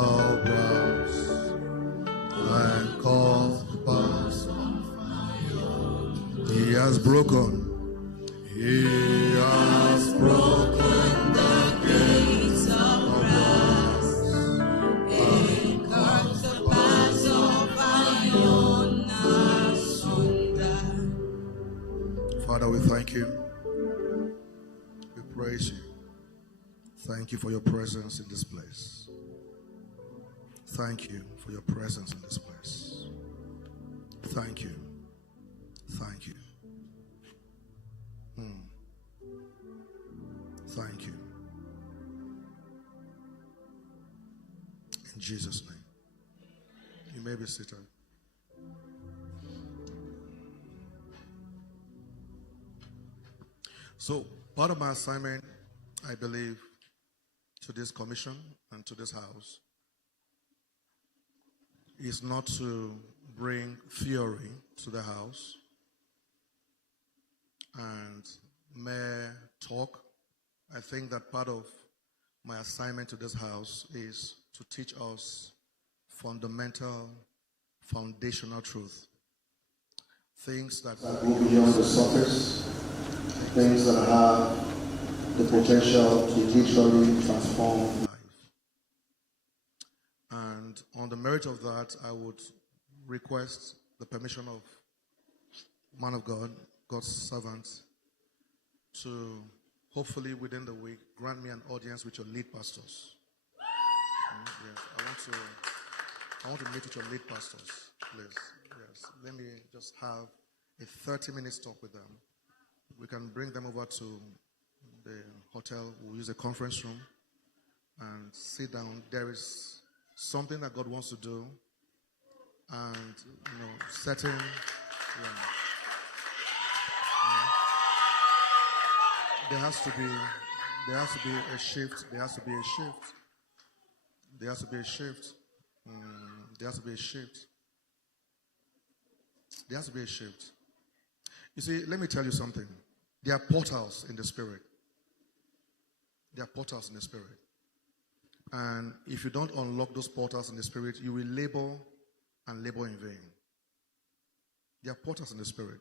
of brass and cause the bars on fire. He has broken. He has broken the gates of brass and caused the bars of iron asunder. Father, we thank you. We praise you. Thank you for your presence in this place. Thank you for your presence in this place. Thank you. Thank you. Thank you. In Jesus' name. You may be seated. So, part of my assignment, I believe, to this commission and to this house is not to bring theory to the house and mere talk. I think that part of my assignment to this house is to teach us fundamental, foundational truth. Things that go beyond the surface, things that have the potential to literally transform life. And on the merit of that, I would request the permission of man of God, God's servant, to hopefully within the week grant me an audience with your lead pastors. Yes, I want to meet with your lead pastors, please. Yes, let me just have a 30-minute talk with them. We can bring them over to the hotel. We'll use a conference room and sit down. There is something that God wants to do, and certain. There has to be a shift. There has to be a shift. There has to be a shift. There has to be a shift. There has to be a shift. You see, let me tell you something. There are portals in the spirit. There are portals in the spirit. And if you don't unlock those portals in the spirit, you will labor and labor in vain. There are portals in the spirit.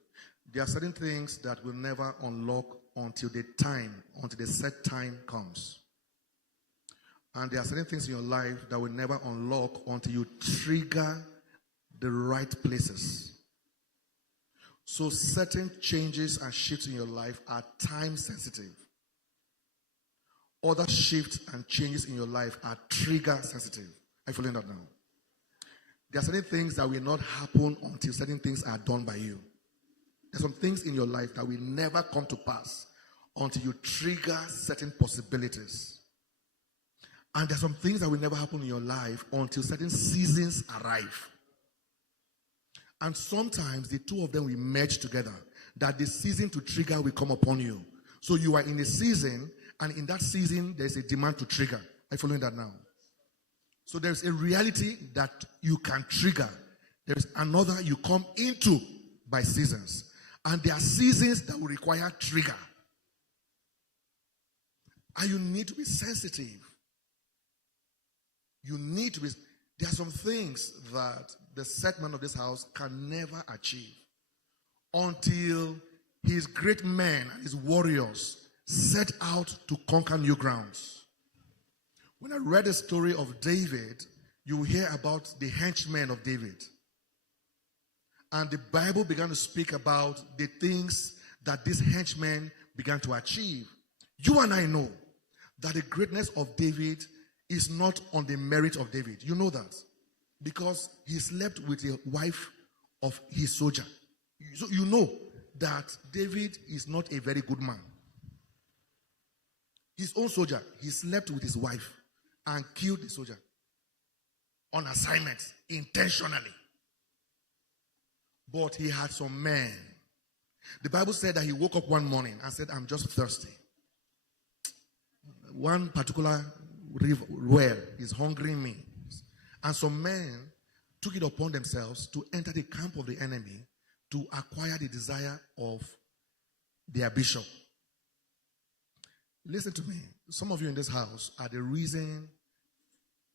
There are certain things that will never unlock until the set time comes. And there are certain things in your life that will never unlock until you trigger the right places. So certain changes and shifts in your life are time sensitive. Other shifts and changes in your life are trigger sensitive. Are you following that now? There are certain things that will not happen until certain things are done by you. There are some things in your life that will never come to pass until you trigger certain possibilities. And there are some things that will never happen in your life until certain seasons arrive. And sometimes the two of them will merge together, that the season to trigger will come upon you. So you are in a season, and in that season, there is a demand to trigger. Are you following that now? So there's a reality that you can trigger. There's another you come into by seasons. And there are seasons that will require trigger. And you need to be sensitive. There are some things that the set man of this house can never achieve until his great men and his warriors set out to conquer new grounds. When I read the story of David, you hear about the henchmen of David. And the Bible began to speak about the things that these henchmen began to achieve. You and I know that the greatness of David is not on the merit of David. You know that. Because he slept with the wife of his soldier. So you know that David is not a very good man. His own soldier, he slept with his wife and killed the soldier on assignment, intentionally. But he had some men. The Bible said that he woke up one morning and said, I'm just thirsty. One particular well is hungering me. And some men took it upon themselves to enter the camp of the enemy to acquire the desire of their bishop. Listen to me. Some of you in this house are the reason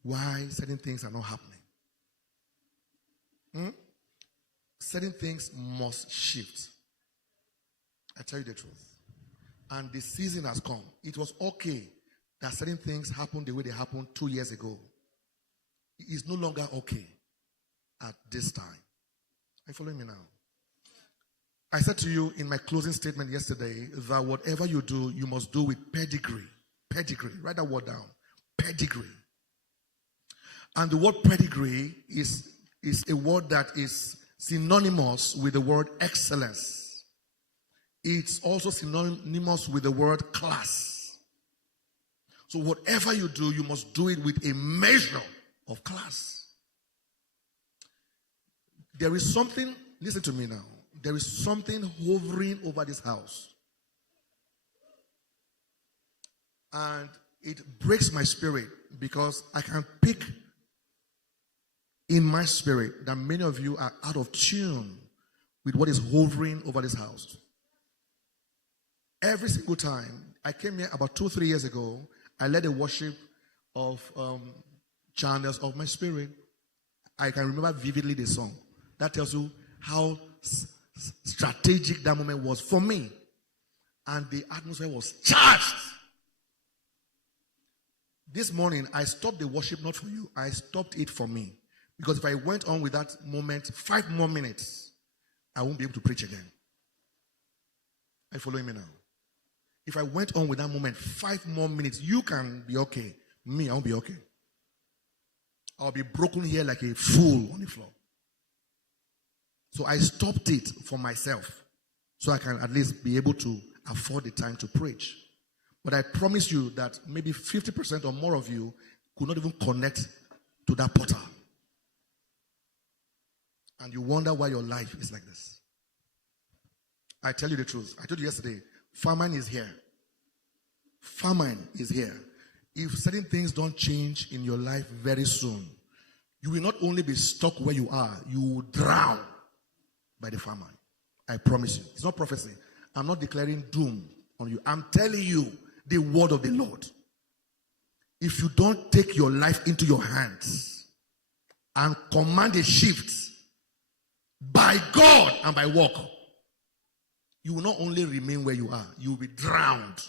why certain things are not happening. Certain things must shift. I tell you the truth. And the season has come. It was okay that certain things happened the way they happened 2 years ago. It is no longer okay at this time. Are you following me now? I said to you in my closing statement yesterday that whatever you do, you must do with pedigree. Pedigree. Write that word down. Pedigree. And the word pedigree is a word that is synonymous with the word excellence. It's also synonymous with the word class. So whatever you do, you must do it with a measure of class. There is something, listen to me now. There is something hovering over this house. And it breaks my spirit because I can pick in my spirit that many of you are out of tune with what is hovering over this house. Every single time I came here about 2-3 years ago, I led a worship of channels of my spirit. I can remember vividly the song. That tells you how strategic that moment was for me. And the atmosphere was charged. This morning, I stopped the worship not for you. I stopped it for me. Because if I went on with that moment 5 more minutes, I won't be able to preach again. Are you following me now? If I went on with that moment 5 more minutes, you can be okay. Me, I won't be okay. I'll be broken here like a fool on the floor. So I stopped it for myself so I can at least be able to afford the time to preach. But I promise you that maybe 50% or more of you could not even connect to that portal. And you wonder why your life is like this. I tell you the truth. I told you yesterday, famine is here. Famine is here. If certain things don't change in your life very soon, you will not only be stuck where you are, you will drown by the famine. I promise you. It's not prophecy. I'm not declaring doom on you. I'm telling you the word of the Lord. If you don't take your life into your hands and command a shift by God and by work, you will not only remain where you are, you will be drowned.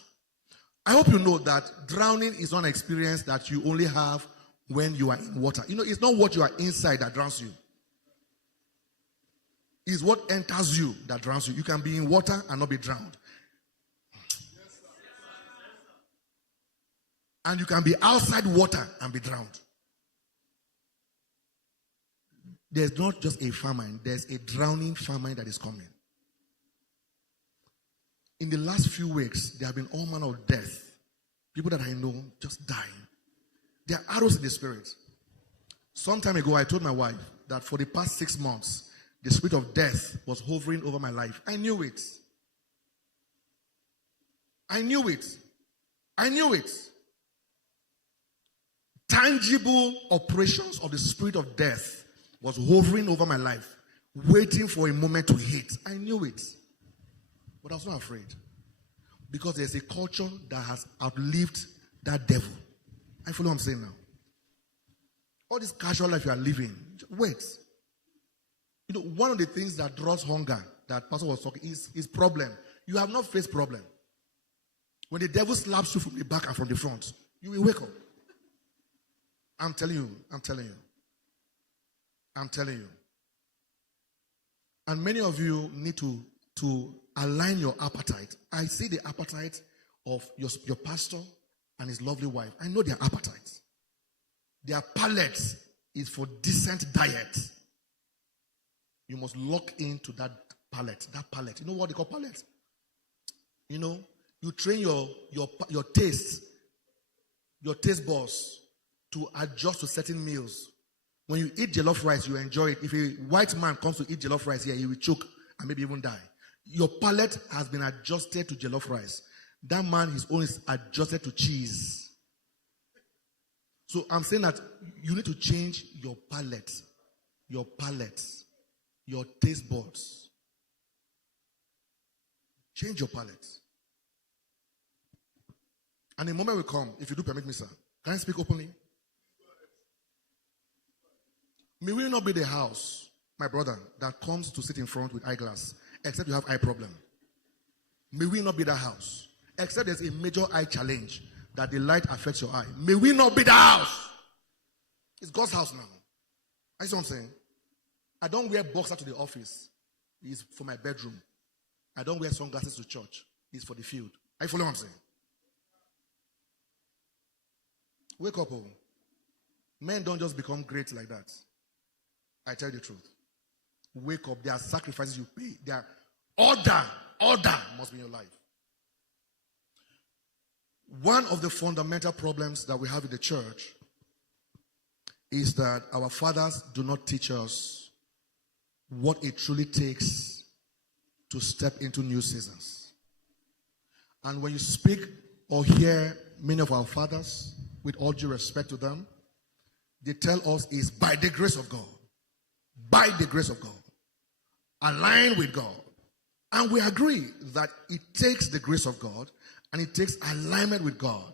I hope you know that drowning is not an experience that you only have when you are in water. You know, it's not what you are inside that drowns you. It's what enters you that drowns you. You can be in water and not be drowned. And you can be outside water and be drowned. There's not just a famine, there's a drowning famine that is coming. In the last few weeks, there have been all manner of death. People that I know just dying. There are arrows in the spirit. Some time ago, I told my wife that for the past 6 months, the spirit of death was hovering over my life. I knew it. I knew it. I knew it. Tangible operations of the spirit of death was hovering over my life, waiting for a moment to hit. I knew it. But I was not afraid. Because there's a culture that has outlived that devil. I follow what I'm saying now. All this casual life you are living, wait. You know, one of the things that draws hunger, that pastor was talking, is problem. You have not faced problem. When the devil slaps you from the back and from the front, you will wake up. I'm telling you. I'm telling you. I'm telling you. And many of you need to align your appetite. I see the appetite of your pastor and his lovely wife. I know their appetites. Their palate is for decent diet. You must lock into that palate. That palate. You know what they call palate? You know, you train your taste buds to adjust to certain meals. When you eat jollof rice, you enjoy it. If a white man comes to eat jollof rice here, he will choke and maybe even die. Your palate has been adjusted to jollof rice. That man, his own is adjusted to cheese. So I'm saying that you need to change your palate, your taste buds. Change your palate. And the moment will come, if you do permit me, sir. Can I speak openly? May we not be the house, my brother, that comes to sit in front with eyeglass, except you have eye problem. May we not be the house, except there's a major eye challenge that the light affects your eye. May we not be the house. It's God's house now. I see what I'm saying. I don't wear boxer to the office. It's for my bedroom. I don't wear sunglasses to church. It's for the field. I follow what I'm saying. Wake up, oh. Men don't just become great like that. I tell you the truth. Wake up. There are sacrifices you pay. There are order must be in your life. One of the fundamental problems that we have in the church is that our fathers do not teach us what it truly takes to step into new seasons. And when you speak or hear many of our fathers, with all due respect to them, they tell us it's by the grace of God. By the grace of God. Align with God. And we agree that it takes the grace of God and it takes alignment with God.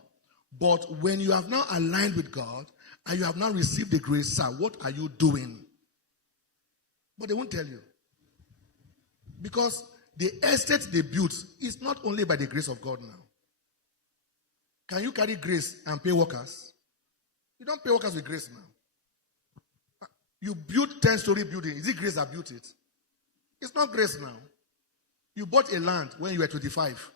But when you have now aligned with God and you have now received the grace, sir, what are you doing? But they won't tell you. Because the estate they built is not only by the grace of God now. Can you carry grace and pay workers? You don't pay workers with grace now. You built 10-story building. Is it grace that built it? It's not grace now. You bought a land when you were 25.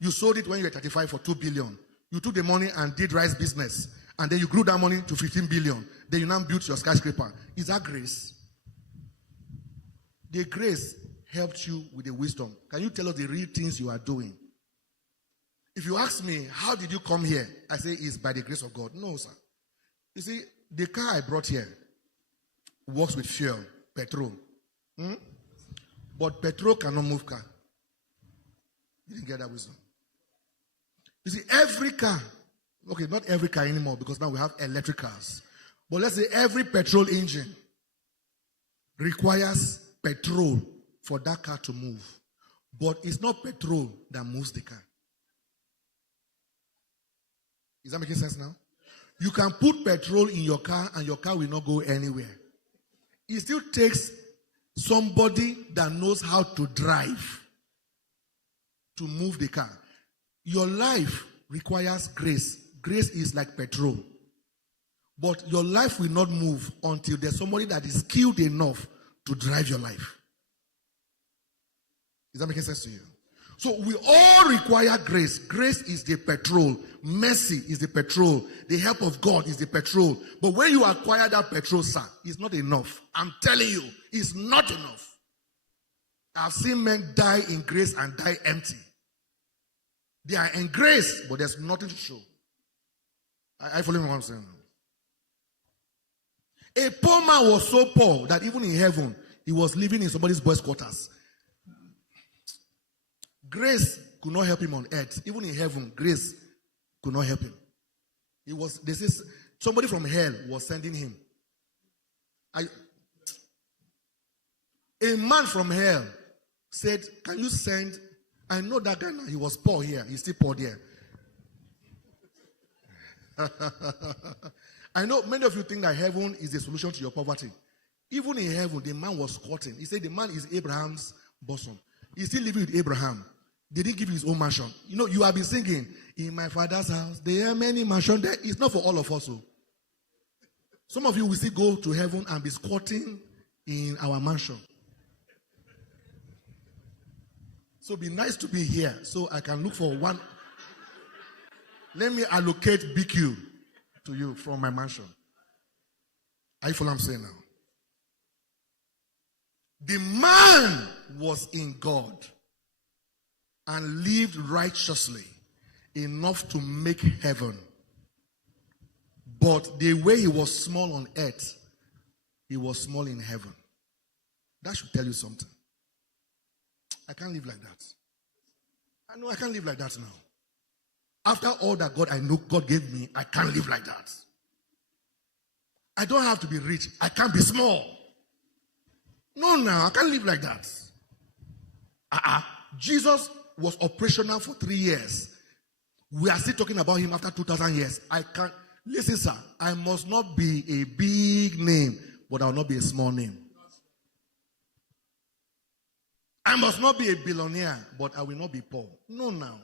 You sold it when you were 35 for 2 billion. You took the money and did rice business. And then you grew that money to 15 billion. Then you now built your skyscraper. Is that grace? The grace helped you with the wisdom. Can you tell us the real things you are doing? If you ask me, how did you come here? I say, it's by the grace of God. No, sir. You see, the car I brought here works with fuel, petrol. But petrol cannot move car. You didn't get that wisdom. You see, every car, okay, not every car anymore because now we have electric cars. But let's say every petrol engine requires petrol for that car to move. But it's not petrol that moves the car. Is that making sense now? You can put petrol in your car and your car will not go anywhere. It still takes somebody that knows how to drive to move the car. Your life requires grace. Grace is like petrol. But your life will not move until there's somebody that is skilled enough to drive your life. Is that making sense to you? So we all require grace. Grace is the petrol. Mercy is the petrol. The help of God is the petrol. But when you acquire that petrol, sir, it's not enough. I'm telling you, it's not enough. I've seen men die in grace and die empty. They are in grace, but there's nothing to show. I follow what I'm saying now. A poor man was so poor that even in heaven, he was living in somebody's boys' quarters. Grace could not help him on earth. Even in heaven, grace could not help him. Somebody from hell was sending him. A man from hell said, can you send, I know that guy now, he was poor here, he's still poor there. I know many of you think that heaven is the solution to your poverty. Even in heaven, the man was squatting. He said the man is Abraham's bosom. He's still living with Abraham. They didn't give him his own mansion. You know, you have been singing, in my father's house, there are many mansions there. It's not for all of us. So. Some of you will still go to heaven and be squatting in our mansion. So be nice to be here so I can look for one. Let me allocate BQ to you from my mansion. Are you following what I'm saying now? The man was in God and lived righteously enough to make heaven. But the way he was small on earth, he was small in heaven. That should tell you something. I can't live like that. I know I can't live like that now. After all that I know God gave me, I can't live like that. I don't have to be rich. I can't be small. No, I can't live like that. Jesus was operational for 3 years. We are still talking about him after 2,000 years. I can't. Listen, sir, I must not be a big name, but I will not be a small name. I must not be a billionaire, but I will not be poor. No, now.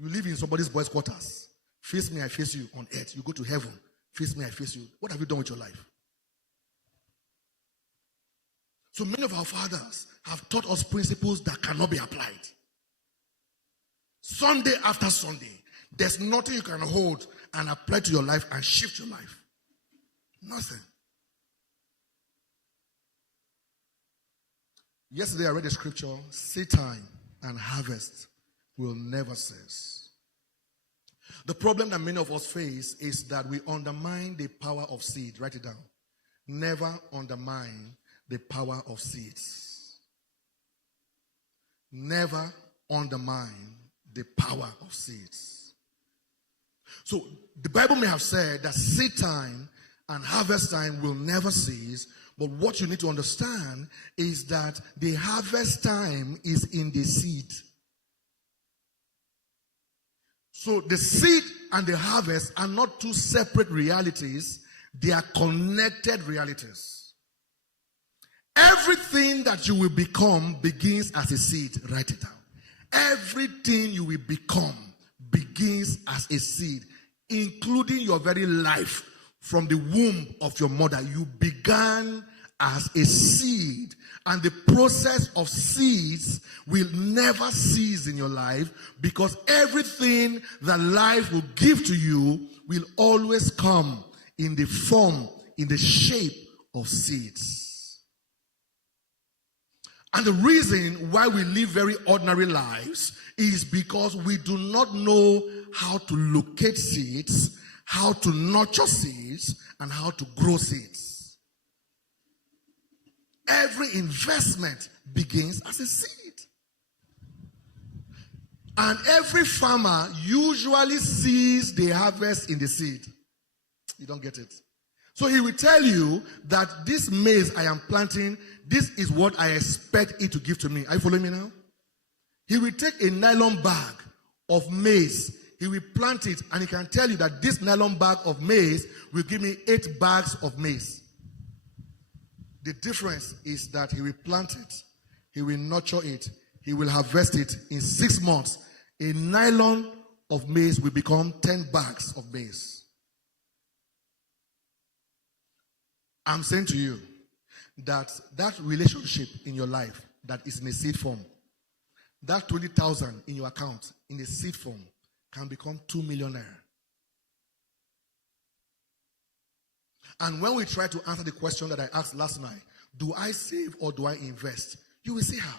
You live in somebody's boys' quarters. Face me, I face you on earth. You go to heaven. Face me, I face you. What have you done with your life? So many of our fathers have taught us principles that cannot be applied. Sunday after Sunday, there's nothing you can hold and apply to your life and shift your life. Nothing. Yesterday I read a scripture, seed time and harvest will never cease. The problem that many of us face is that we undermine the power of seed. Write it down. Never undermine the power of seeds. Never undermine the power of seeds. So the Bible may have said that seed time and harvest time will never cease, but what you need to understand is that the harvest time is in the seed. So the seed and the harvest are not two separate realities, they are connected realities. Everything that you will become begins as a seed. Write it down. Everything you will become begins as a seed, including your very life. From the womb of your mother, you began as a seed, and the process of seeds will never cease in your life, because everything that life will give to you will always come in the form, in the shape of seeds. And the reason why we live very ordinary lives is because we do not know how to locate seeds, how to nurture seeds, and how to grow seeds. Every investment begins as a seed. And every farmer usually sees the harvest in the seed. You don't get it. So he will tell you that this maize I am planting, this is what I expect it to give to me. Are you following me now? He will take a nylon bag of maize. He will plant it, and he can tell you that this nylon bag of maize will give me 8 bags of maize. The difference is that he will plant it, he will nurture it, he will harvest it in 6 months. A nylon of maize will become 10 bags of maize. I'm saying to you that relationship in your life that is in a seed form, that 20,000 in your account in a seed form can become 2 million naira. And when we try to answer the question that I asked last night, do I save or do I invest? You will see how.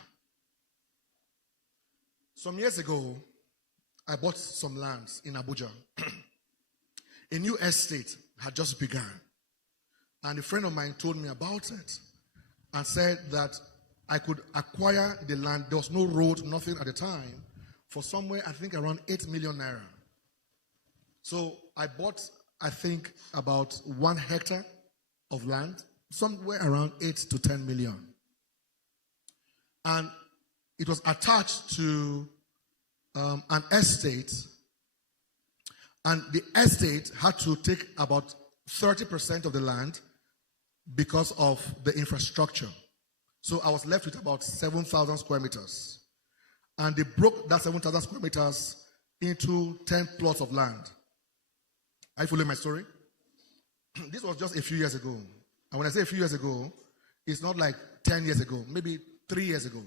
Some years ago, I bought some lands in Abuja. A new estate had just begun. And a friend of mine told me about it and said that I could acquire the land. There was no road, nothing at the time, for somewhere, I think, around 8 million naira. So I bought, I think, about 1 hectare of land, somewhere around 8 to 10 million. And it was attached to an estate, and the estate had to take about 30% of the land because of the infrastructure. So I was left with about 7,000 square meters. And they broke that 7,000 square meters into 10 plots of land. Are you following my story? This was just a few years ago. And when I say a few years ago, it's not like 10 years ago, maybe 3 years ago.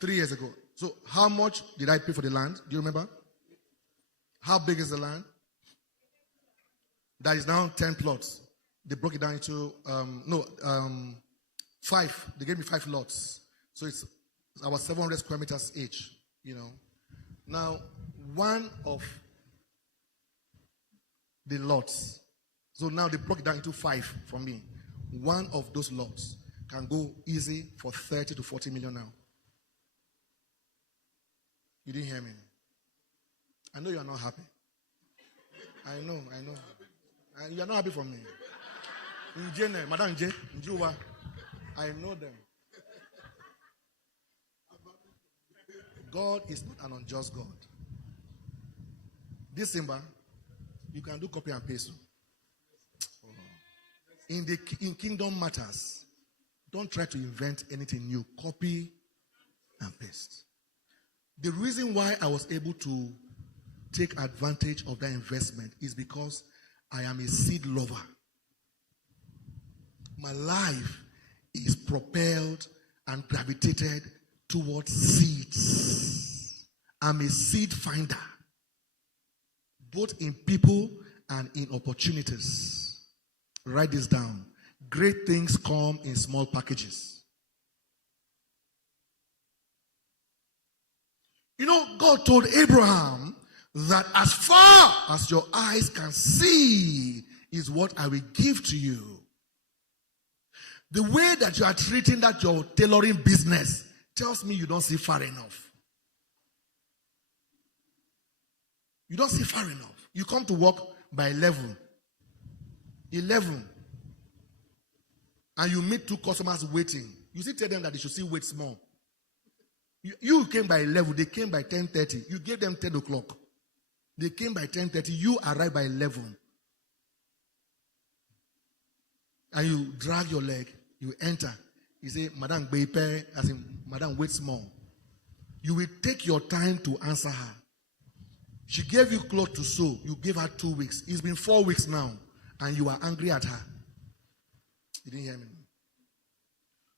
3 years ago. So how much did I pay for the land? Do you remember? How big is the land? That is now 10 plots. They broke it down into, 5. They gave me 5 lots. So it's about 700 square meters each, you know. Now, one of the lots, so now they broke it down into 5 for me. One of those lots can go easy for 30 to 40 million now. You didn't hear me. I know you are not happy. I know. And you are not happy for me. Madam J, I know them. God is not an unjust God. This Simba, you can do copy and paste. Oh. In kingdom matters, don't try to invent anything new. Copy and paste. The reason why I was able to take advantage of that investment is because I am a seed lover. My life is propelled and gravitated towards seeds. I'm a seed finder, both in people and in opportunities. Write this down. Great things come in small packages. You know, God told Abraham that as far as your eyes can see is what I will give to you. The way that you are treating that your tailoring business tells me you don't see far enough. You don't see far enough. You come to work by 11. And you meet two customers waiting. You still tell them that they should still wait small. You came by 11. They came by 10:30. You gave them 10 o'clock. They came by 10:30. You arrived by 11. And you drag your leg. You enter. You say, Madam Apeh, as in, Madam, wait small. You will take your time to answer her. She gave you clothes to sew. You gave her 2 weeks. It's been 4 weeks now. And you are angry at her. You didn't hear me.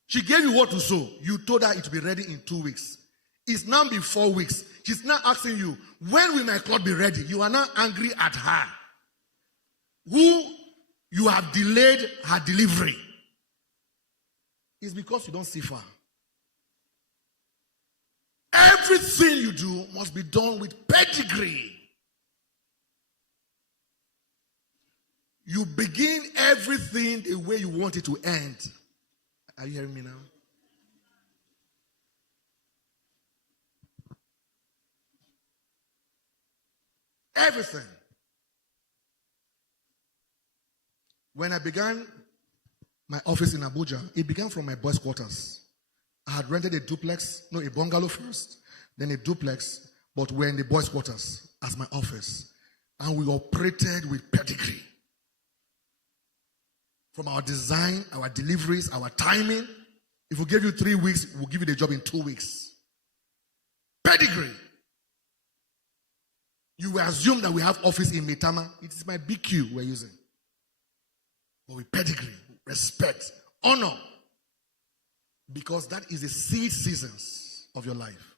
She gave you what to sew. You told her it will be ready in 2 weeks. It's now been 4 weeks. She's now asking you, when will my cloth be ready? You are now angry at her. Who you have delayed her delivery. It's because you don't see far. Everything you do must be done with pedigree. You begin everything the way you want it to end. Are you hearing me now? Everything. When I began my office in Abuja, it began from my boys' quarters. I had rented a bungalow first, then a duplex, but we're in the boys' quarters as my office. And we operated with pedigree. From our design, our deliveries, our timing. If we give you 3 weeks, we'll give you the job in 2 weeks. Pedigree. You will assume that we have office in Metama. It is my BQ we're using. But with pedigree, respect, honor. Because that is the seed seasons of your life.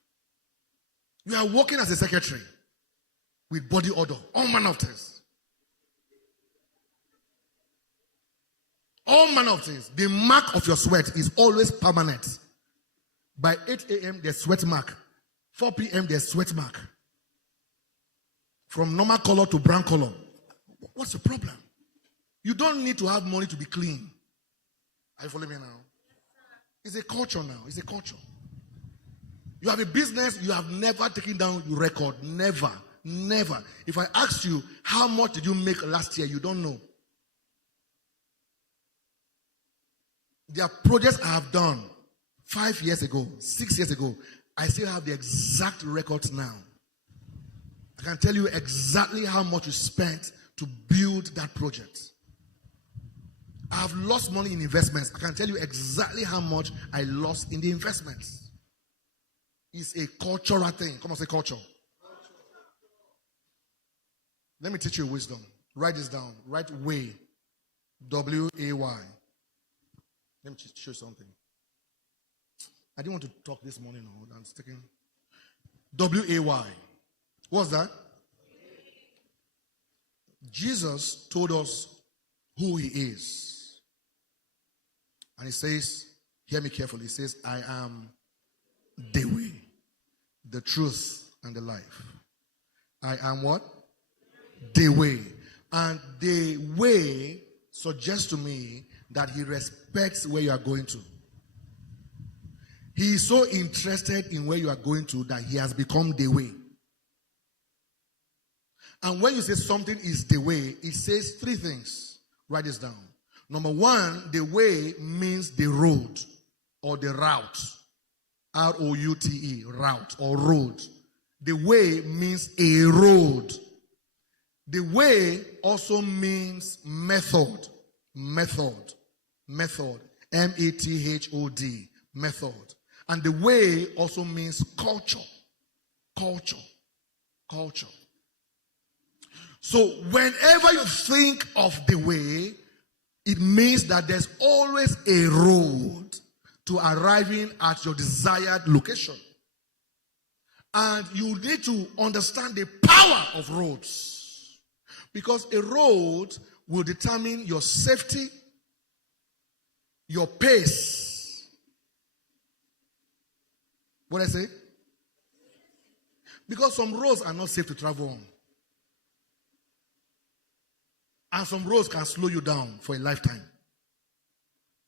You are working as a secretary with body odor, all manner of things. All manner of things. The mark of your sweat is always permanent. By 8 a.m., there's sweat mark. 4 p.m., there's sweat mark. From normal color to brown color. What's the problem? You don't need to have money to be clean. Are you following me now? It's a culture now. It's a culture. You have a business, you have never taken down your record. Never. Never. If I ask you, how much did you make last year? You don't know. There are projects I have done 5 years ago, 6 years ago. I still have the exact records now. I can tell you exactly how much you spent to build that project. I have lost money in investments. I can tell you exactly how much I lost in the investments. It's a cultural thing. Come on, say culture. Let me teach you wisdom. Write this down. Write way. W-A-Y. Let me show you something. I didn't want to talk this morning. No, I'm sticking. W-A-Y. What's that? Jesus told us who he is. And he says, hear me carefully. He says, I am the way, the truth, and the life. I am what? The way. And the way suggests to me that he respects where you are going to. He is so interested in where you are going to that he has become the way. And when you say something is the way, it says 3 things. Write this down. Number 1, the way means the road or the route. R-O-U-T-E, route or road. The way means a road. The way also means method. Method. Method. M-A-T-H-O-D. Method. And the way also means culture. Culture. Culture. So whenever you think of the way, it means that there's always a road to arriving at your desired location. And you need to understand the power of roads. Because a road will determine your safety, your pace. What I say? Because some roads are not safe to travel on. And some roads can slow you down for a lifetime.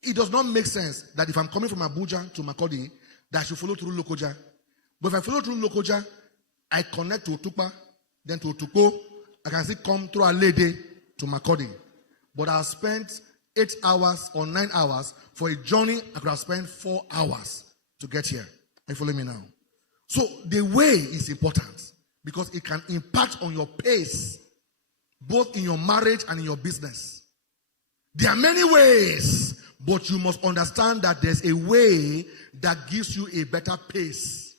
It does not make sense that if I'm coming from Abuja to Makurdi, that I should follow through Lokoja. But if I follow through Lokoja, I connect to Otukpa, then to Otukpo, I can still come through Alede to Makurdi. But I'll spend 8 hours or 9 hours for a journey I could have spent 4 hours to get here. Are you following me now? So the way is important because it can impact on your pace, both in your marriage and in your business. There are many ways, but you must understand that there's a way that gives you a better pace.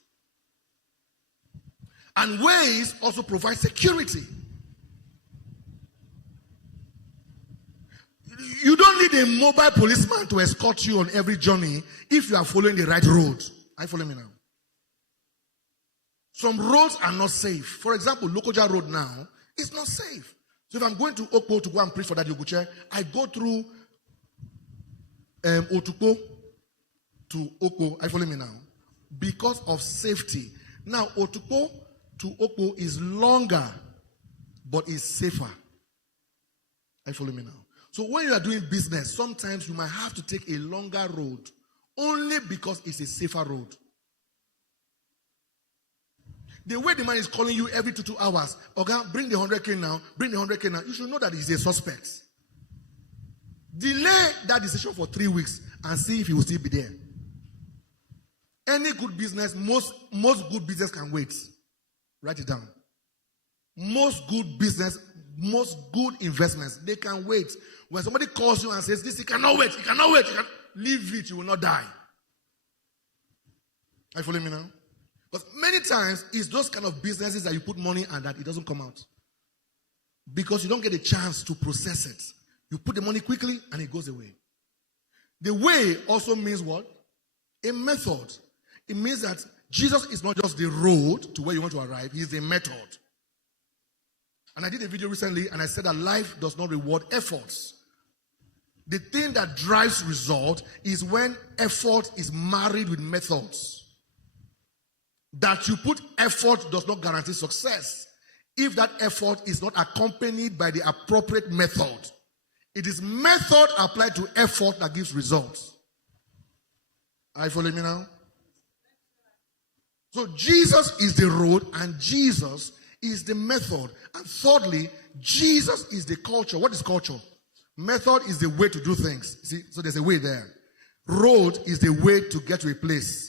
And ways also provide security. You don't need a mobile policeman to escort you on every journey if you are following the right road. Are you following me now? Some roads are not safe. For example, Lokoja Road now is not safe. So if I'm going to Okpo to go and preach for that Yoguche, I go through Otukpo to Okpo. Are you following me now? Because of safety. Now, Otukpo to Okpo is longer, but is safer. Are you following me now? So when you are doing business, sometimes you might have to take a longer road only because it's a safer road. The way the man is calling you every 2 hours, okay, bring the 100K now, bring the 100K now, you should know that he's a suspect. Delay that decision for 3 weeks and see if he will still be there. Any good business, most good business can wait. Write it down. Most good business, most good investments, they can wait. When somebody calls you and says, this, he cannot wait, leave it, you will not die. Are you following me now? Because many times, it's those kind of businesses that you put money and that it doesn't come out. Because you don't get a chance to process it. You put the money quickly and it goes away. The way also means what? A method. It means that Jesus is not just the road to where you want to arrive. He is a method. And I did a video recently and I said that life does not reward efforts. The thing that drives result is when effort is married with methods. That you put effort does not guarantee success if that effort is not accompanied by the appropriate method. It is method applied to effort that gives results. Are you following me now? So Jesus is the road and Jesus is the method. And thirdly, Jesus is the culture. What is culture? Method is the way to do things. See, so there's a way there. Road is the way to get to a place.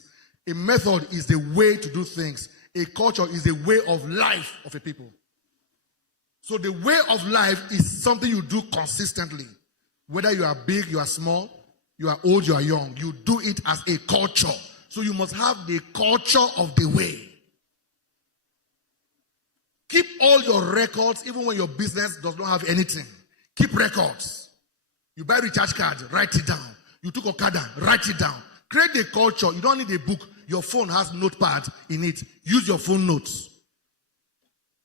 A method is the way to do things. A culture is the way of life of a people. So the way of life is something you do consistently. Whether you are big, you are small, you are old, you are young. You do it as a culture. So you must have the culture of the way. Keep all your records even when your business does not have anything. Keep records. You buy recharge card, write it down. You took Okada, write it down. Create a culture. You don't need a book. Your phone has notepad in it. Use your phone notes.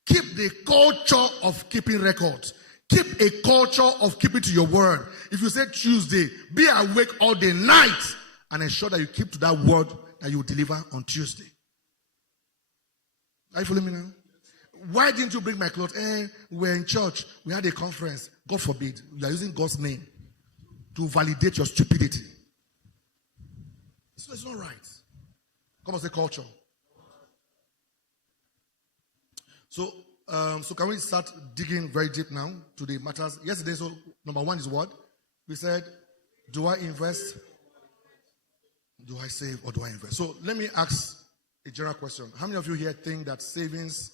Keep the culture of keeping records. Keep a culture of keeping to your word. If you say Tuesday, be awake all day, night, and ensure that you keep to that word that you will deliver on Tuesday. Are you following me now? Why didn't you bring my clothes? We're in church. We had a conference. God forbid. You are using God's name to validate your stupidity. So it's not right. Come on, say culture. So can we start digging very deep now to the matters? Yesterday, so number one is what? We said, do I invest? Do I save or do I invest? So let me ask a general question. How many of you here think that savings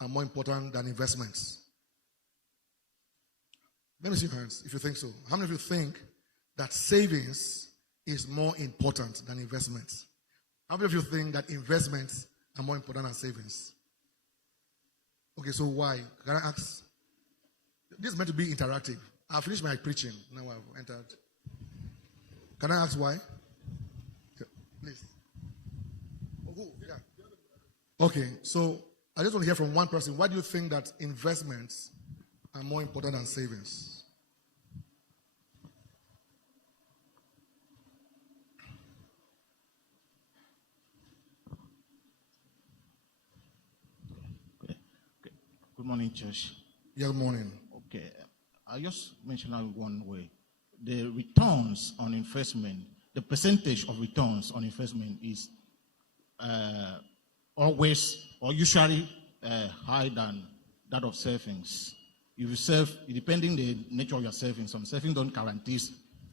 are more important than investments? Let me see your hands if you think so. How many of you think that savings is more important than investments? How many of you think that investments are more important than savings? Okay, so why? Can I ask? This is meant to be interactive. I finished my preaching. Now I've entered. Can I ask why? Yeah, please. Oh, who? Yeah. Okay, so I just want to hear from one person. Why do you think that investments are more important than savings? Good morning, church. Yeah, good morning. Okay, I just mentioned that one way. The returns on investment, the percentage of returns on investment is always or usually higher than that of savings. If you save, depending the nature of your savings, some savings don't guarantee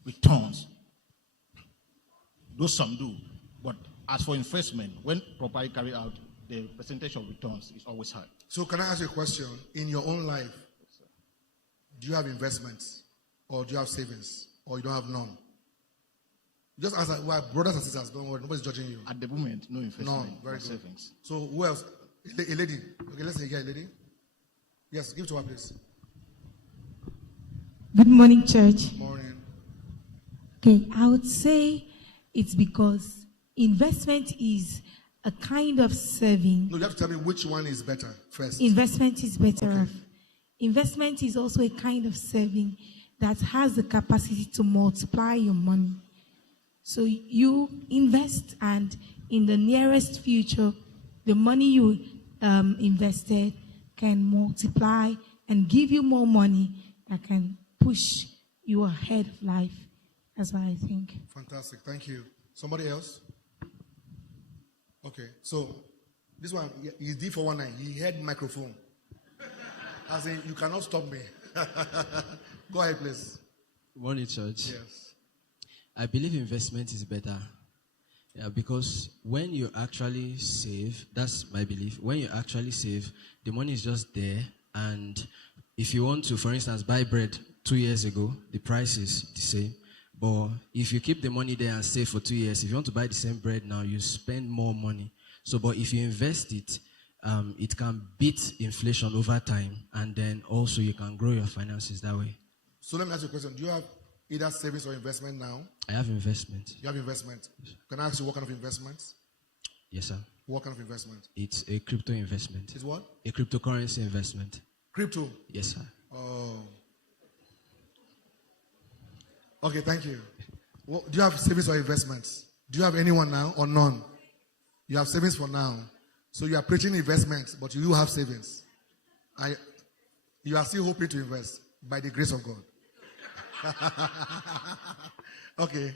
returns. Those some do, but as for investment, when properly carried out, the percentage of returns is always high. So can I ask you a question? In your own life, do you have investments? Or do you have savings? Or you don't have none? Just as well, brothers and sisters, don't worry, nobody's judging you. At the moment, no investment, No, very good. savings. So who else? A lady. Okay, let's say here, a lady. Yes, give it to her, please. Good morning, church. Morning. Okay, I would say it's because investment is a kind of saving. No, you have to tell me which one is better first. Investment is better Okay. off. Investment is also a kind of saving that has the capacity to multiply your money. So you invest, and in the nearest future, the money you invested can multiply and give you more money that can push you ahead of life. That's what I think. Fantastic, thank you. Somebody else? Okay, so this one, he's D419. He had microphone. As in, you cannot stop me. Go ahead, please. Morning, church. Yes. I believe investment is better. Yeah, because when you actually save, that's my belief. When you actually save, the money is just there. And if you want to, for instance, buy bread 2 years ago, the price is the same. But if you keep the money there and save for 2 years, if you want to buy the same bread now, you spend more money. So, but if you invest it, it can beat inflation over time, and then also you can grow your finances that way. So let me ask you a question. Do you have either savings or investment now? I have investment. You have investment. Can I ask you what kind of investments? Yes, sir. What kind of investment? It's a crypto investment. It's what? A cryptocurrency investment. Crypto? Yes, sir. Oh. Okay, thank you. Well, do you have savings or investments? Do you have anyone now or none? You have savings for now. So you are preaching investments, but you have savings. You are still hoping to invest by the grace of God. Okay.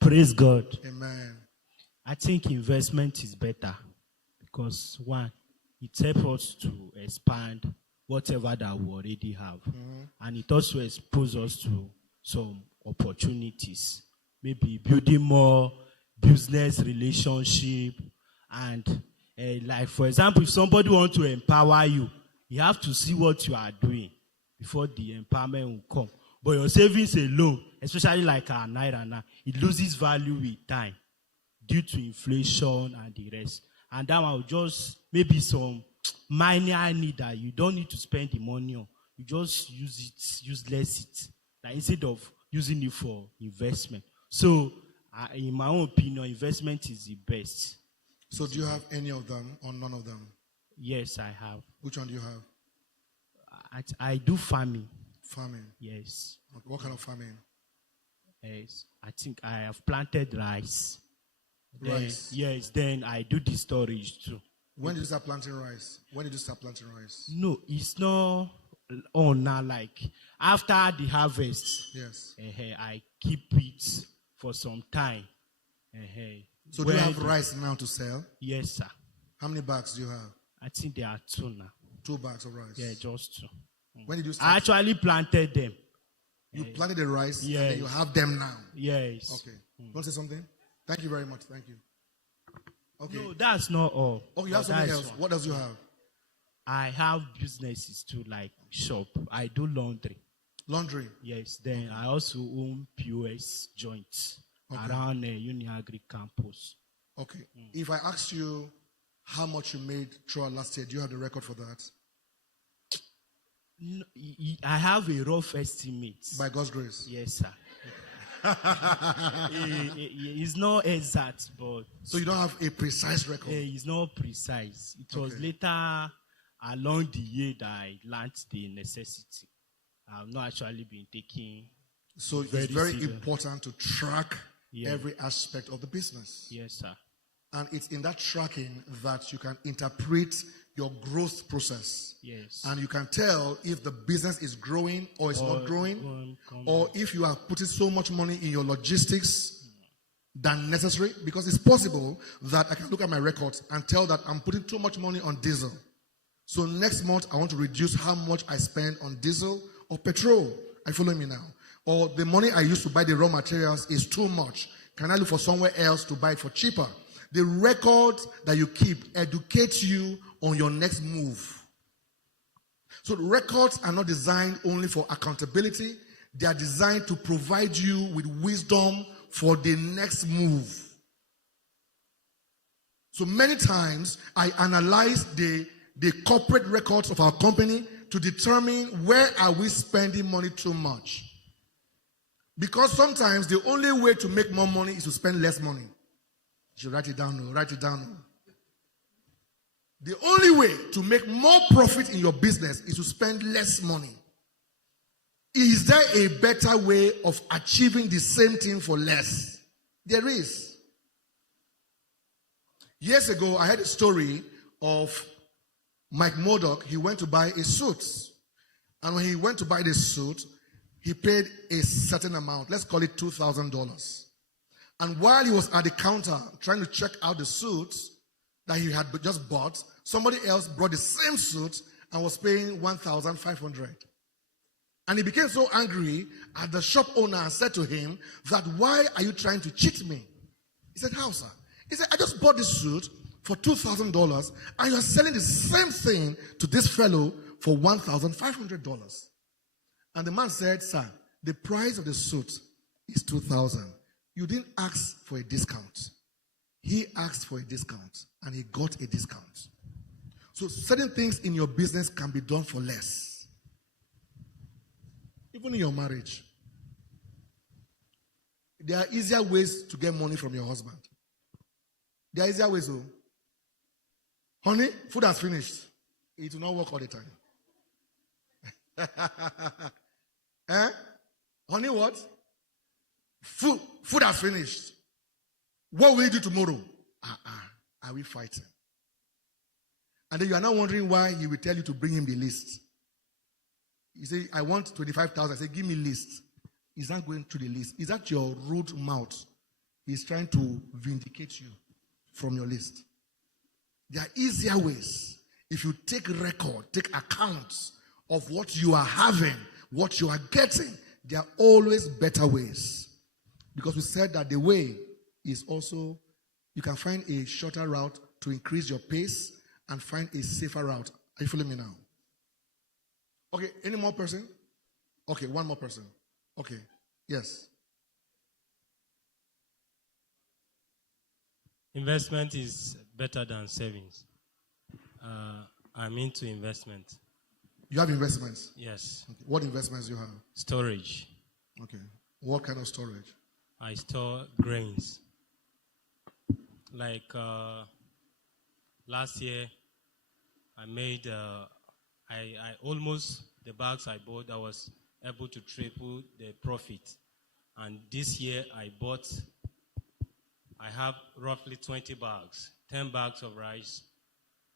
Praise God. Amen. I think investment is better because, one, it helps us to expand whatever that we already have. And it also exposes us to some opportunities, maybe building more business relationship. And like, for example, if somebody wants to empower you, you have to see what you are doing before the empowerment will come. But your savings alone, especially like our Naira now, it loses value with time due to inflation and the rest. And that one will just maybe some minor need that you don't need to spend the money on. You just use it. Like instead of using it for investment. So, in my own opinion, investment is the best. So do you have any of them or none of them? Yes, I have. Which one do you have? I do farming. Farming. Yes. Okay. What kind of farming? Yes. I think I have planted rice. Rice. Yes, then I do the storage too. When did you start planting rice? When did you start planting rice? No, it's not on now. Like after the harvest, Yes. I keep it for some time. So do you have rice now to sell? Yes, sir. How many bags do you have? I think there are 2 now. 2 bags of rice. Yeah, just 2. When did you start? I actually planted them. You planted the rice, yes. and then you have them now. Yes. Okay. You want to say something? Thank you very much. Thank you. Okay. No, that's not all. Oh, you have something else. One. What else do you have? I have businesses too, like shop. I do laundry. Laundry. Yes. Then I also own POS joints around Uniagri campus. Okay. If I asked you how much you made throughout last year, do you have the record for that? No, I have a rough estimate. By God's grace. Yes, sir. It's not exact, but So you don't have a precise record. it's not precise. It was later along the year that I learned the necessity. I've not actually been taking. So it's very very serious. important to track every aspect of the business. Yes, sir. And it's in that tracking that you can interpret your growth process. Yes. And you can tell if the business is growing or it's not growing, or if you are putting so much money in your logistics than necessary. Because it's possible that I can look at my records and tell that I'm putting too much money on diesel. So next month, I want to reduce how much I spend on diesel or petrol. Are you following me now? Or the money I use to buy the raw materials is too much. Can I look for somewhere else to buy it for cheaper? The record that you keep educates you on your next move. So records are not designed only for accountability. They are designed to provide you with wisdom for the next move. So many times I analyze the corporate records of our company to determine where are we spending money too much. Because sometimes the only way to make more money is to spend less money. You should write it down. Write it down. The only way to make more profit in your business is to spend less money. Is there a better way of achieving the same thing for less? There is. Years ago, I heard a story of Mike Murdoch. He went to buy a suit. And when he went to buy the suit, he paid a certain amount. Let's call it $2,000. And while he was at the counter trying to check out the suit that he had just bought, somebody else brought the same suit and was paying $1,500. And he became so angry at the shop owner and said to him that, why are you trying to cheat me? He said, how, sir? He said, I just bought this suit for $2,000 and you are selling the same thing to this fellow for $1,500. And the man said, sir, the price of the suit is $2,000. You didn't ask for a discount. He asked for a discount and he got a discount. So certain things in your business can be done for less. Even in your marriage. There are easier ways to get money from your husband. There are easier ways, though. Honey, food has finished. It will not work all the time. Honey, what? Food has finished. What will you do tomorrow? Are we fighting? And then you are now wondering why he will tell you to bring him the list. You say, I want 25,000. I say, give me list. He's not going through the list. Is that your rude mouth? He's trying to vindicate you from your list. There are easier ways. If you take record, take accounts of what you are having, what you are getting, there are always better ways. Because we said that the way is also, you can find a shorter route to increase your pace and find a safer route. Are you following me now? Okay, any more person? Okay, one more person. Okay, yes. Investment is better than savings. I'm into investment. You have investments? Yes. Okay. What investments do you have? Storage. Okay. What kind of storage? I store grains. Like last year, I made, I almost, the bags I bought, I was able to triple the profit. And this year, I have roughly 20 bags, 10 bags of rice,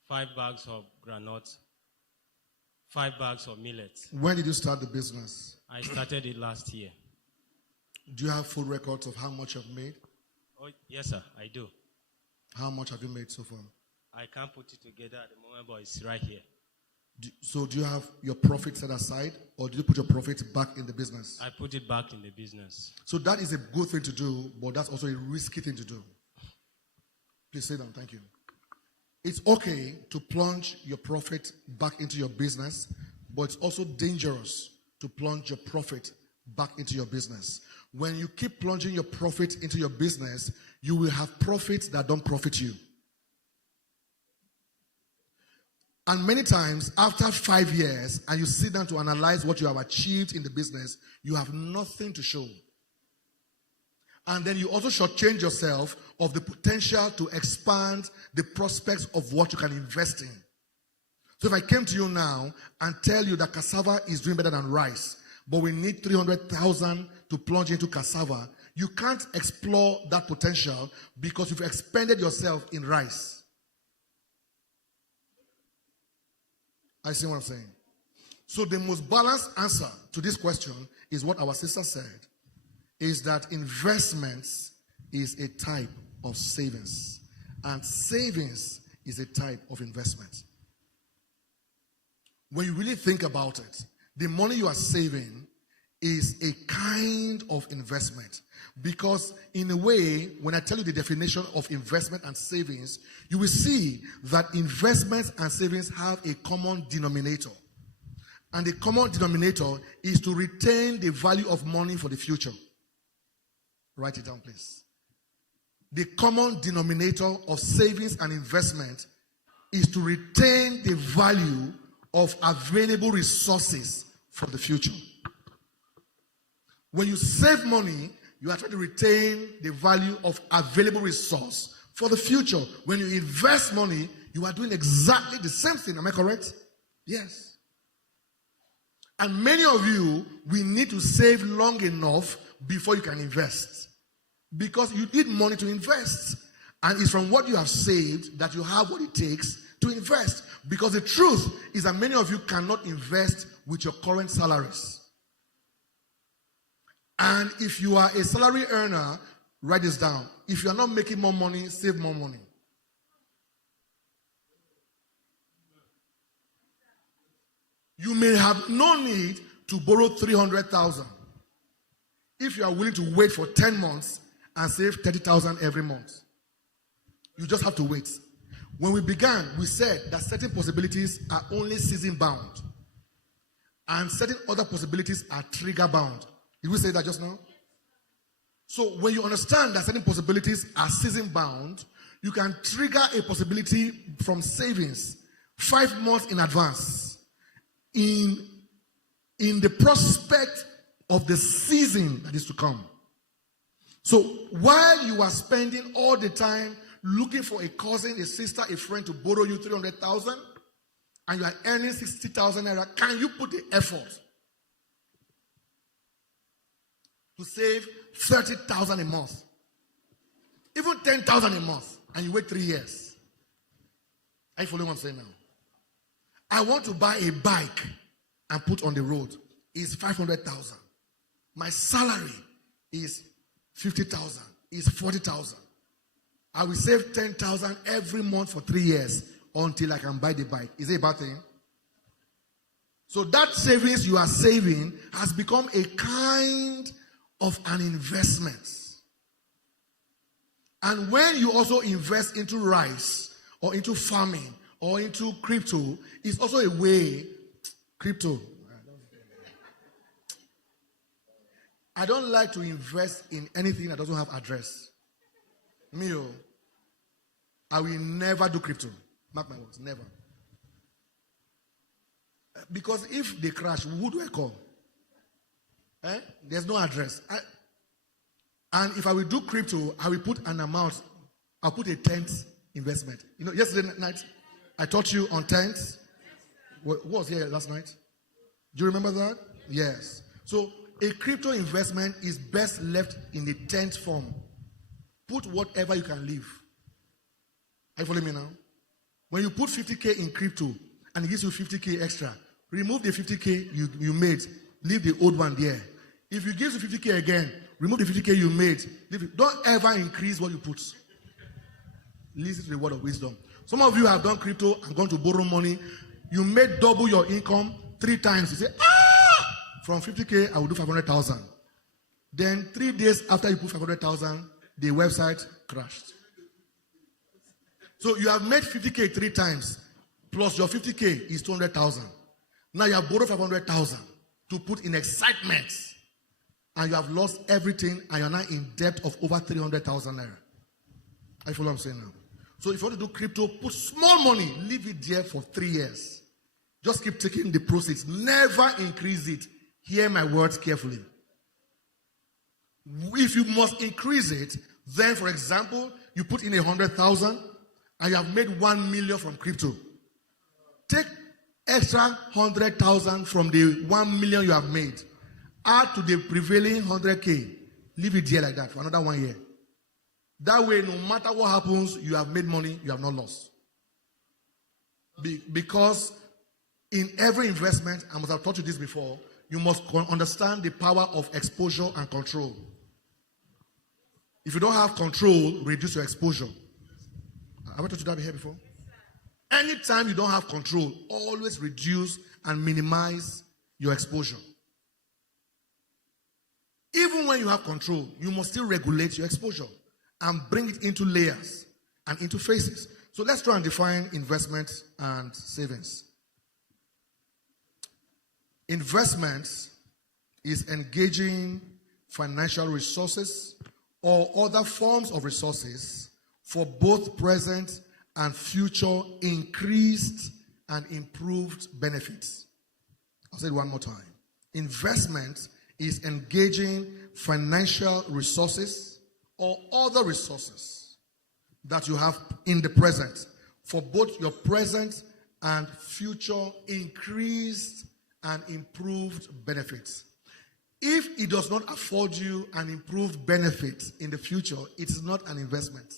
5 bags of granite, 5 bags of millet. When did you start the business? I started it last year. Do you have full records of how much you've made? Oh, yes, sir, I do. How much have you made so far? I can't put it together at the moment, but it's right here. So do you have your profit set aside, or do you put your profit back in the business? I put it back in the business. So that is a good thing to do, but that's also a risky thing to do. Please sit down. Thank you. It's okay to plunge your profit back into your business, but it's also dangerous to plunge your profit back into your business. When you keep plunging your profit into your business, you will have profits that don't profit you. And many times, after 5 years, and you sit down to analyze what you have achieved in the business, you have nothing to show. And then you also shortchange yourself of the potential to expand the prospects of what you can invest in. So if I came to you now and tell you that cassava is doing better than rice, but we need 300,000 to plunge into cassava, you can't explore that potential because you've expended yourself in rice. I see what I'm saying. So the most balanced answer to this question is what our sister said, is that investments is a type of savings, and savings is a type of investment. When you really think about it, the money you are saving is a kind of investment. Because in a way, when I tell you the definition of investment and savings, you will see that investments and savings have a common denominator. And the common denominator is to retain the value of money for the future. Write it down, please. The common denominator of savings and investment is to retain the value of available resources for the future. When you save money, you are trying to retain the value of available resource for the future. When you invest money, you are doing exactly the same thing. Am I correct? Yes. And many of you, we need to save long enough before you can invest. Because you need money to invest. And it's from what you have saved that you have what it takes to invest. Because the truth is that many of you cannot invest with your current salaries. And if you are a salary earner, write this down. If you are not making more money, save more money. You may have no need to borrow 300,000 if you are willing to wait for 10 months and save 30,000 every month. You just have to wait. When we began, we said that certain possibilities are only season bound, and certain other possibilities are trigger bound. Did we say that just now? So when you understand that certain possibilities are season bound, you can trigger a possibility from savings 5 months in advance in the prospect of the season that is to come. So while you are spending all the time looking for a cousin, a sister, a friend to borrow you 300,000, and you are earning 60,000 naira, can you put the effort to save 30,000 a month, even 10,000 a month, and you wait 3 years? Are you following what I'm saying now? I want to buy a bike and put on the road. It's 500,000. My salary is 50,000. It's 40,000. I will save 10,000 every month for 3 years until I can buy the bike. Is it a bad thing? So that savings you are saving has become a kind of an investment. And when you also invest into rice or into farming or into crypto, it's also a way. Crypto. I don't like to invest in anything that doesn't have address. Me, I will never do crypto. Mark my words, never. Because if they crash, who do I call? There's no address. And if I will do crypto, I will put an amount. I'll put a 10th investment. You know, yesterday night, I taught you on 10th. What was here last night? Do you remember that? Yes. So a crypto investment is best left in the 10th form. Put whatever you can leave. Are you following me now? When you put 50K in crypto and it gives you 50K extra, remove the 50K you made. Leave the old one there. If it gives you 50K again, remove the 50K you made. Don't ever increase what you put. Listen to the word of wisdom. Some of you have done crypto and gone to borrow money. You made double your income 3 times. You say, from 50K, I will do 500,000. Then 3 days after you put 500,000, the website crashed. So you have made 50K 3 times, plus your 50K is 200,000. Now you have borrowed 500,000. to put in excitement, and you have lost everything, and you're now in debt of over 300,000 naira. I follow what I'm saying now. So if you want to do crypto, put small money, leave it there for 3 years. Just keep taking the proceeds. Never increase it. Hear my words carefully. If you must increase it, then for example, you put in 100,000 and you have made 1 million from crypto. Take extra 100,000 from the 1 million you have made. Add to the prevailing 100K. Leave it there like that for another 1 year. That way, no matter what happens, you have made money, you have not lost. Because in every investment, I must have taught you this before, you must understand the power of exposure and control. If you don't have control, reduce your exposure. Have I taught you that here before? Anytime you don't have control, always reduce and minimize your exposure. Even when you have control, you must still regulate your exposure and bring it into layers and into phases. So let's try and define investment and savings. Investment is engaging financial resources or other forms of resources for both present and future increased and improved benefits. I'll say it one more time. Investment is engaging financial resources or other resources that you have in the present for both your present and future increased and improved benefits. If it does not afford you an improved benefit in the future, it is not an investment.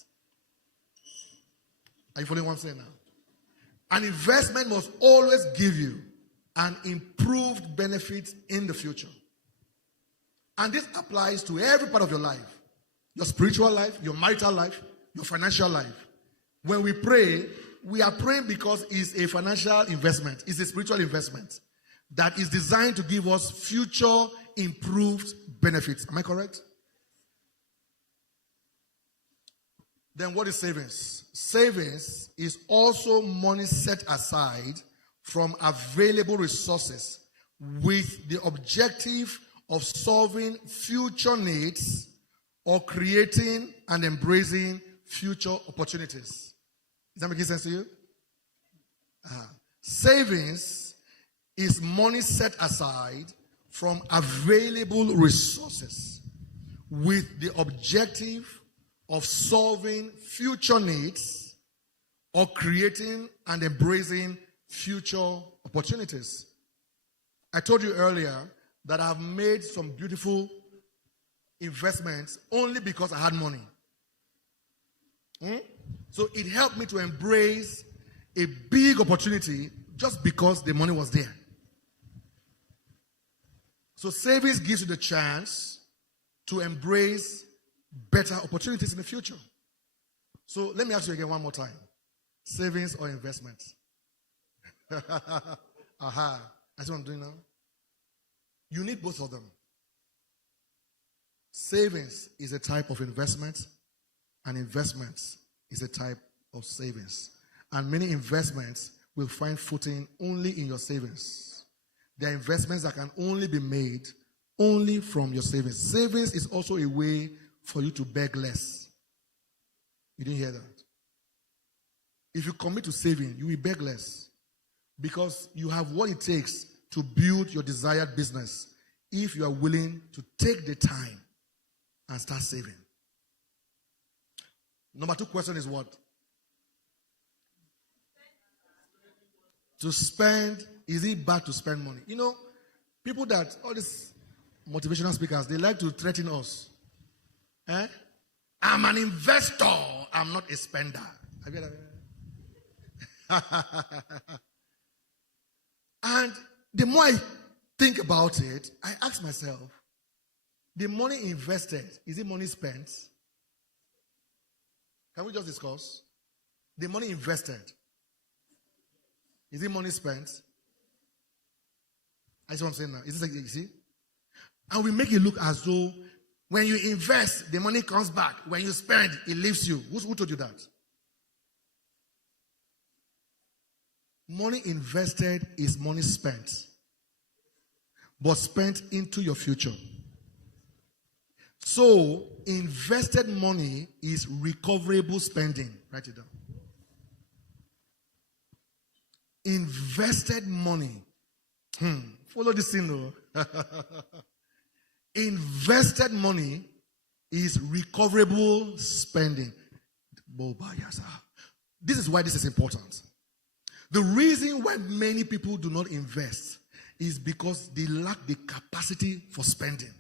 Are you following what I'm saying now? An investment must always give you an improved benefit in the future. And this applies to every part of your life. Your spiritual life, your marital life, your financial life. When we pray, we are praying because it's a financial investment. It's a spiritual investment that is designed to give us future improved benefits. Am I correct? Then what is savings? Savings is also money set aside from available resources with the objective of solving future needs or creating and embracing future opportunities. Is that making sense to you? Savings is money set aside from available resources with the objective of solving future needs or creating and embracing future opportunities. I told you earlier that I've made some beautiful investments only because I had money. So it helped me to embrace a big opportunity just because the money was there. So savings gives you the chance to embrace better opportunities in the future. So let me ask you again one more time. Savings or investment? Aha. That's what I'm doing now. You need both of them. Savings is a type of investment, and investments is a type of savings. And many investments will find footing only in your savings. There are investments that can only be made only from your savings. Savings is also a way for you to beg less. You didn't hear that? If you commit to saving, you will beg less because you have what it takes to build your desired business if you are willing to take the time and start saving. Number 2 question is what? To spend, is it bad to spend money? You know, people that, all these motivational speakers, they like to threaten us. I'm an investor, I'm not a spender. Have you heard that? And the more I think about it, I ask myself, the money invested, is it money spent? Can we just discuss? The money invested, is it money spent? That's what I'm saying now. Is this like, you see? And we make it look as though when you invest, the money comes back. When you spend, it leaves you. Who told you that? Money invested is money spent. but spent into your future. So, invested money is recoverable spending. Write it down. Invested money. Follow this thing, though. Invested money is recoverable spending. This is why this is important. The reason why many people do not invest is because they lack the capacity for spending.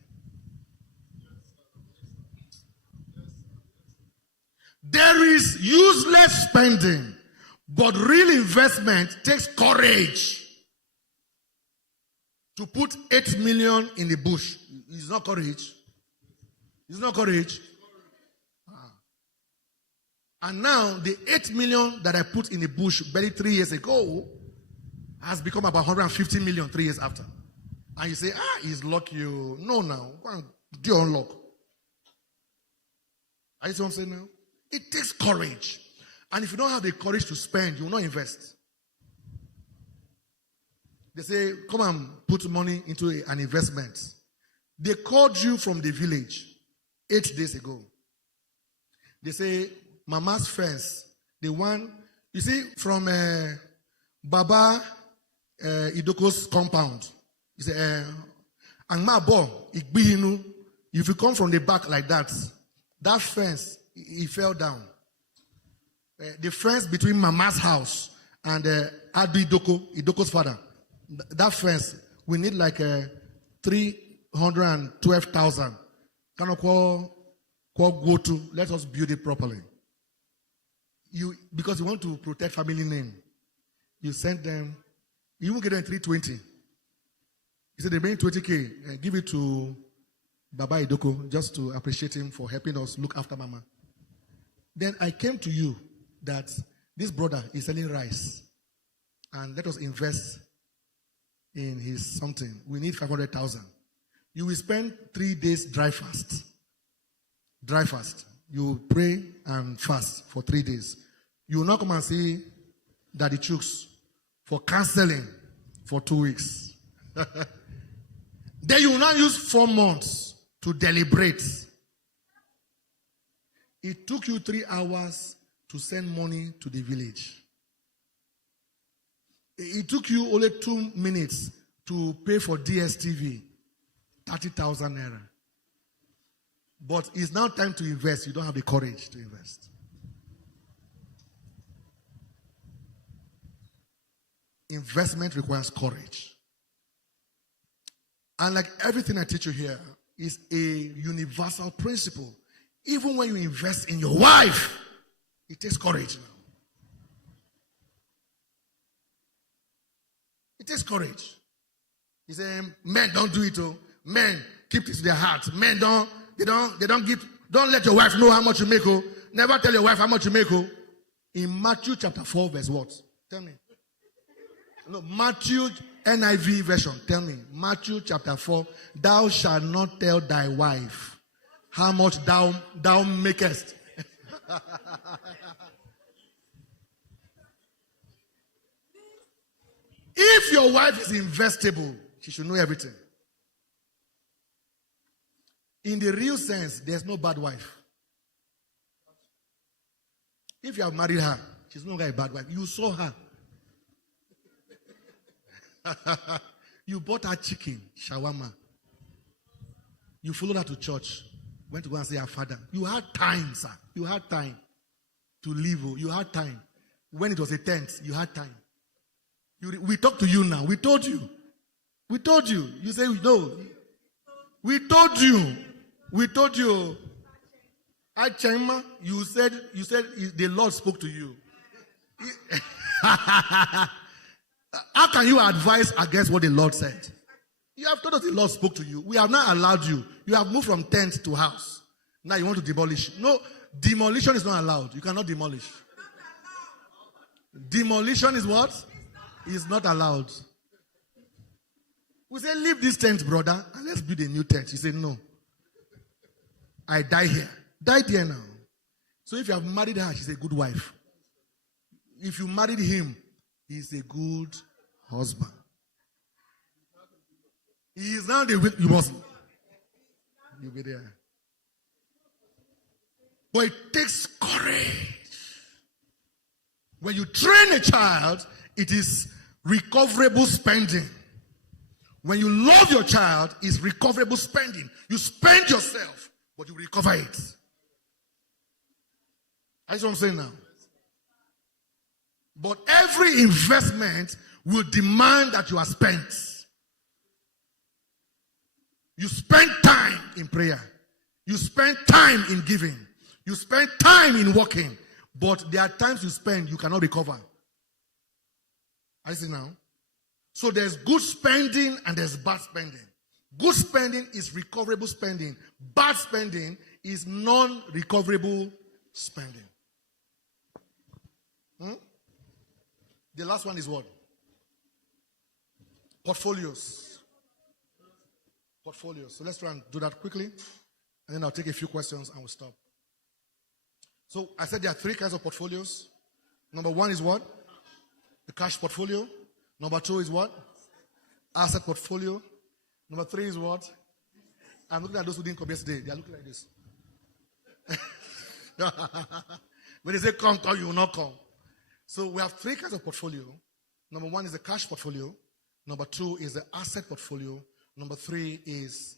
There is useless spending, but real investment takes courage. To put 8 million in the bush is not courage. It's not courage. And now the 8 million that I put in the bush barely 3 years ago has become about 150 million 3 years after. And you say, he's lucky. No, now. Go and do your own luck. Are you see what I'm saying now? It takes courage. And if you don't have the courage to spend, you will not invest. They say, come and put money into an investment. They called you from the village 8 days ago. They say, Mama's friends, the one, you see, from Baba Idoko's compound. You say, if you come from the back like that, that fence, he fell down. The fence between Mama's house and Adu Idoko's father, that fence, we need like 312,000. Kind of go to, let us build it properly. Because you want to protect family name, you send them, you won't get them 320. You said they bring 20K, give it to Baba Idoko just to appreciate him for helping us look after Mama. Then I came to you that this brother is selling rice and let us invest in his something. We need 500,000. You will spend 3 days dry fast. Dry fast. You pray and fast for 3 days. You will not come and see Daddy Chooks for counseling for 2 weeks. Then you will not use 4 months to deliberate. It took you 3 hours to send money to the village. It took you only 2 minutes to pay for DSTV, 30,000 naira. But it's now time to invest. You don't have the courage to invest. Investment requires courage. And like everything I teach you here is a universal principle. Even when you invest in your wife, it takes courage now. It takes courage. He said, men don't do it. Men keep it to their hearts. Men don't let your wife know how much you make. Never tell your wife how much you make. In Matthew chapter 4, verse what? Tell me. No, Matthew NIV version. Tell me. Matthew chapter 4. Thou shalt not tell thy wife how much thou makest. If your wife is investable, she should know everything. In the real sense, there's no bad wife. If you have married her, she's no longer a bad wife. You saw her. You bought her chicken, shawarma. You followed her to church. Went to go and see her father. You had time, sir. You had time to live. You had time. When it was a tent, you had time. We talked to you now. We told you. We told you. You say, no. We told you. We told you. Achema, you said the Lord spoke to you. How can you advise against what the Lord said? You have told us the Lord spoke to you. We have not allowed you. You have moved from tent to house. Now you want to demolish. No, demolition is not allowed. You cannot demolish. Demolition is what? Is not allowed. We say, leave this tent, brother, and let's build a new tent. You say, no. I die here. Die there now. So if you have married her, she's a good wife. If you married him, he's a good husband. He is now the witness. You must. You'll be there. But it takes courage. When you train a child, it is recoverable spending. When you love your child, it's recoverable spending. You spend yourself, but you recover it. That's what I'm saying now. But every investment will demand that you are spent. You spend time in prayer. You spend time in giving. You spend time in working. But there are times you spend, you cannot recover. I see now. So there's good spending and there's bad spending. Good spending is recoverable spending. Bad spending is non-recoverable spending. The last one is what? Portfolios. Portfolios. So let's try and do that quickly. And then I'll take a few questions and we'll stop. So I said there are 3 kinds of portfolios. Number 1 is what? The cash portfolio. Number 2 is what? Asset portfolio. Number 3 is what? I'm looking at those who didn't come yesterday. They are looking like this. When they say come, you will not come. So we have 3 kinds of portfolio. Number 1 is the cash portfolio. Number 2 is the asset portfolio. Number 3 is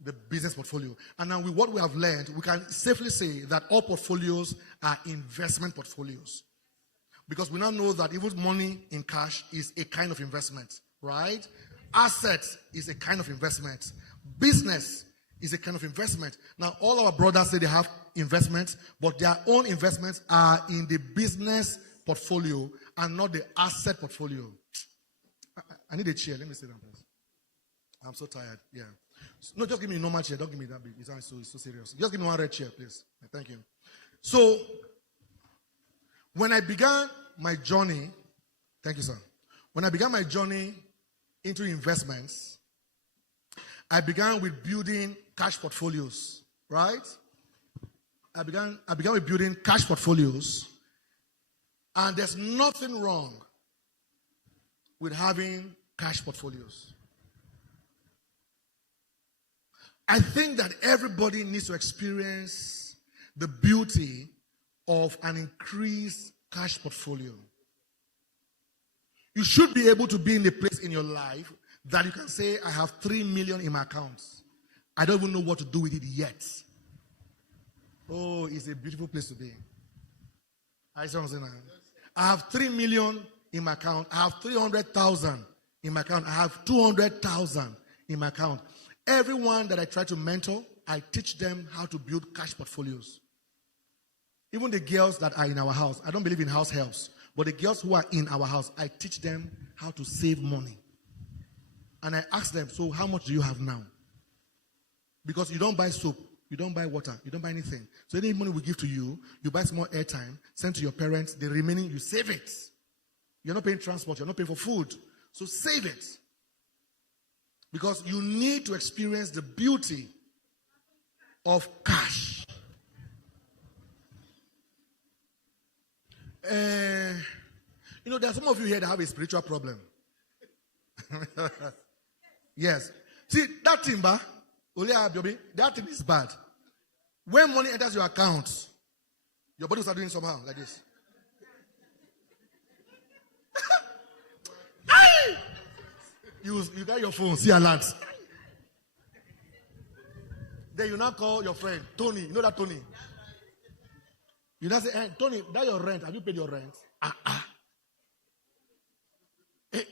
the business portfolio. And now with what we have learned, we can safely say that all portfolios are investment portfolios. Because we now know that even money in cash is a kind of investment, right? Assets is a kind of investment. Business is a kind of investment. Now, all our brothers say they have investments, but their own investments are in the business portfolio and not the asset portfolio. I need a chair. Let me sit down, please. I'm so tired. Yeah. No, just give me a normal chair. Don't give me that big. It's so serious. Just give me one red chair, please. Thank you. So, when I began my journey, thank you, sir. When I began my journey into investments, I began with building cash portfolios, right? I began with building cash portfolios, and there's nothing wrong with having cash portfolios. I think that everybody needs to experience the beauty of an increased cash portfolio. You should be able to be in a place in your life that you can say, I have 3 million in my accounts. I don't even know what to do with it yet. Oh, it's a beautiful place to be. I have 3 million in my account. I have 300,000 in my account. I have 200,000 in my account. Everyone that I try to mentor, I teach them how to build cash portfolios. Even the girls that are in our house, I don't believe in house helps, but the girls who are in our house, I teach them how to save money. And I ask them, so how much do you have now? Because you don't buy soap, you don't buy water, you don't buy anything. So any money we give to you, you buy small airtime, send to your parents, the remaining, you save it. You're not paying transport, you're not paying for food. So save it. Because you need to experience the beauty of cash. There are some of you here that have a spiritual problem. Yes. See, that thing, that thing is bad. When money enters your account, your body will start doing somehow, like this. You got your phone, see alert. Then you now call your friend, Tony. You know that Tony? You now say, hey, Tony, that your rent. Have you paid your rent? Hey,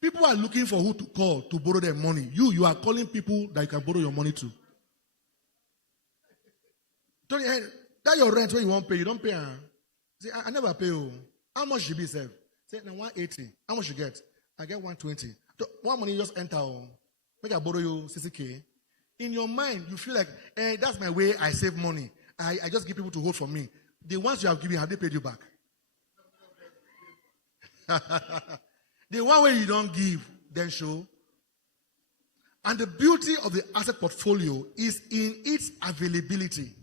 people are looking for who to call to borrow their money. You are calling people that you can borrow your money to. Tony, hey, that your rent when you won't pay. You don't pay. Say, I never pay. How much should be saved? Say, now 180. How much you get? I get 120. One money just enter. Make I borrow you 60K. In your mind, you feel like, hey, that's my way I save money. I just give people to hold for me. The ones you have given, have they paid you back? The one way you don't give, then show. And the beauty of the asset portfolio is in its availability.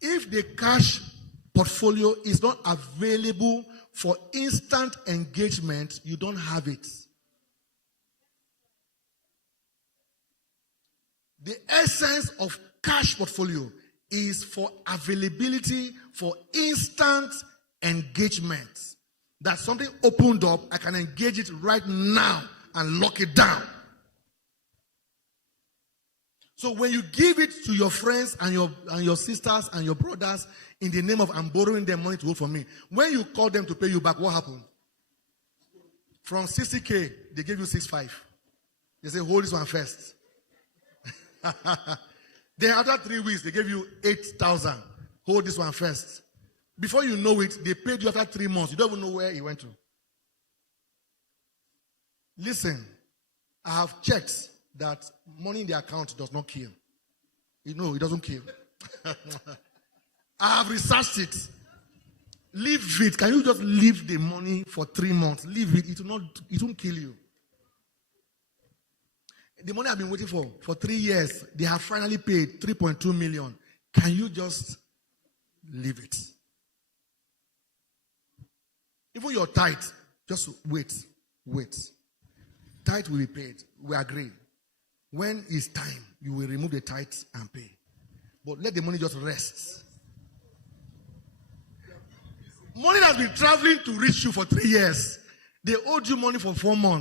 If the cash portfolio is not available for instant engagement, you don't have it. The essence of cash portfolio is for availability for instant engagement. That something opened up, I can engage it right now and lock it down. So when you give it to your friends and your sisters and your brothers in the name of I'm borrowing them money to hold for me, when you call them to pay you back, what happened? From 60K, they gave you 6.5. They say, hold this one first. Then after 3 weeks, they gave you 8,000. Hold this one first. Before you know it, they paid you after 3 months. You don't even know where it went to. Listen, I have checked that money in the account does not kill. You know, it doesn't kill. I have researched it. Leave it. Can you just leave the money for 3 months? Leave it. It won't kill you. The money I've been waiting for 3 years, they have finally paid 3.2 million. Can you just leave it? Even your tithe, just wait. Tithe will be paid. We agree. When it's time, you will remove the tithe and pay. But let the money just rest. Money that's been traveling to reach you for 3 years. They owed you money for 4 months.